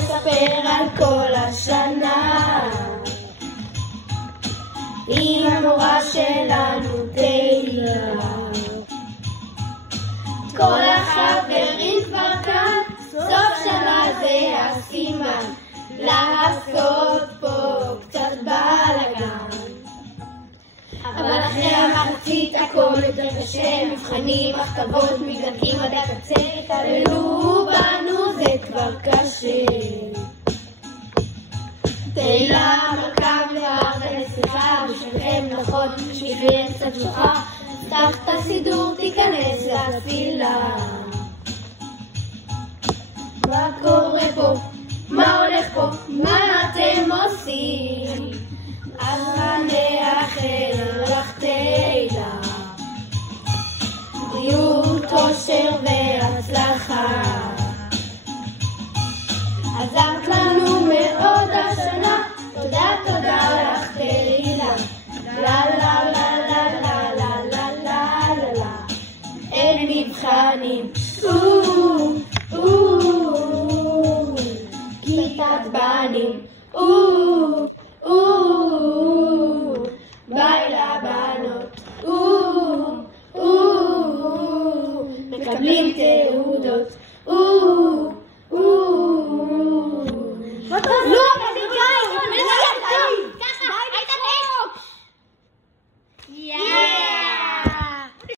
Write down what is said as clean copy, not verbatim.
נספר על כל השנה עם המורה שלנו תהילה. כל החברים כבר כאן, סוף שנה זה הסימן לעשות פה קצת בלגן. אבל אחרי המחצית הכל יותר קשה, מבחנים, הכתבות, מדלקים עד הקצה, התעללו בנו זה כבר קשה. תהילה, מלכה ואהב ונסיכה, בשבילכם נכון, בשבילכם קצת שוחה, פתח את הסידור, תיכנס לתפילה. מה קורה פה? מה הולך פה? מה אתם עושים? אז נאחל לך תהילה, בריאות, אושר והצלחה. עזרת לנו מאוד השנה, תודה תודה לך תהילה. לה לה לה לה לה לה לה לה לה לה. אין מבחנים, כיתת בנים, ביי לבנות, מקבלים תהילה.